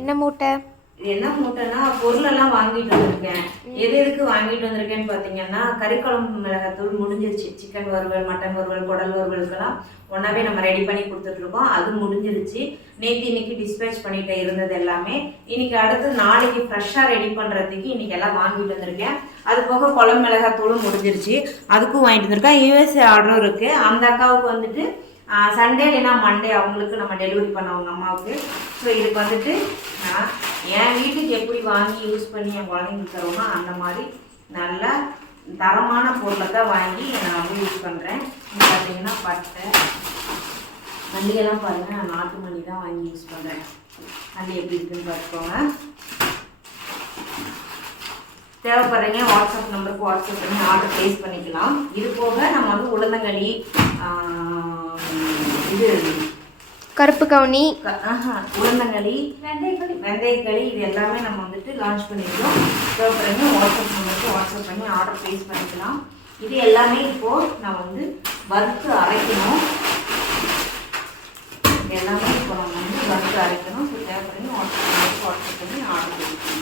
என்ன மூட்டை? என்ன மூட்டைன்னா பொருளெல்லாம் வாங்கிட்டு வந்திருக்கேன். எதுக்கு வாங்கிட்டு வந்திருக்கேன்னு பார்த்தீங்கன்னா, கறிக்குழம்பு மிளகாத்தூள் முடிஞ்சிருச்சு. சிக்கன் வறுவல், மட்டன் வறுவல், குடல் வறுவலுக்கெல்லாம் ஒன்றாவே நம்ம ரெடி பண்ணி கொடுத்துட்ருக்கோம். அது முடிஞ்சிருச்சு. இன்னைக்கு டிஸ்பேச் பண்ணிட்டு இருந்தது எல்லாமே. இன்னைக்கு அடுத்து நாளைக்கு ஃப்ரெஷ்ஷாக ரெடி பண்ணுறதுக்கு இன்னைக்கு எல்லாம் வாங்கிட்டு வந்திருக்கேன். அது போக குழம்பு மிளகாத்தூளும் முடிஞ்சிருச்சு. அதுக்கும் வாங்கிட்டு வந்திருக்கேன். யூஎஸ்ஏ ஆர்டரும் இருக்குது. அந்த அக்காவுக்கு வந்துட்டு சண்டே இல்லைன்னா மண்டே அவங்களுக்கு நம்ம டெலிவரி பண்ணவங்க அம்மாவுக்கு. ஸோ இதுக்கு வந்துட்டு நான் என் வீட்டுக்கு எப்படி வாங்கி யூஸ் பண்ணி என் குழந்தைங்களுக்கு தருவோமோ அந்த மாதிரி நல்ல தரமான பொருளை தான் வாங்கி நான் வந்து யூஸ் பண்ணுறேன். இது பார்த்தீங்கன்னா பட்டை மல்லிகெல்லாம் பாருங்கள், நான் நாட்டு மல்லி தான் வாங்கி யூஸ் பண்ணுறேன். மல்லி எப்படி இருக்குன்னு பார்த்துக்கோங்க. தேவைப்படுறீங்க வாட்ஸ்அப் நம்பருக்கு வாட்ஸ்அப் பண்ணி ஆர்டர் ப்ளேஸ் பண்ணிக்கலாம். இது போக நம்ம வந்து உளுந்தங்களி, இது கருப்பு கவுனி, உளுந்தங்களி, வெந்தயக்களி இது எல்லாமே நம்ம வந்துட்டு லான்ச் பண்ணியிருக்கோம். தேவைப்படுறீங்க வாட்ஸ்அப் நம்பருக்கு வாட்ஸ்அப் பண்ணி ஆர்டர் ப்ளேஸ் பண்ணிக்கலாம். இது எல்லாமே இப்போது நான் வந்து வறுத்து அரைக்கணும். இது எல்லாமே இப்போ நம்ம வந்து வறுத்து அரைக்கணும். ஸோ தேவைப்படுறீங்க வாட்ஸ்அப் நம்பருக்கு வாட்ஸ்அப் பண்ணி ஆர்டர் ப்ளேஸ்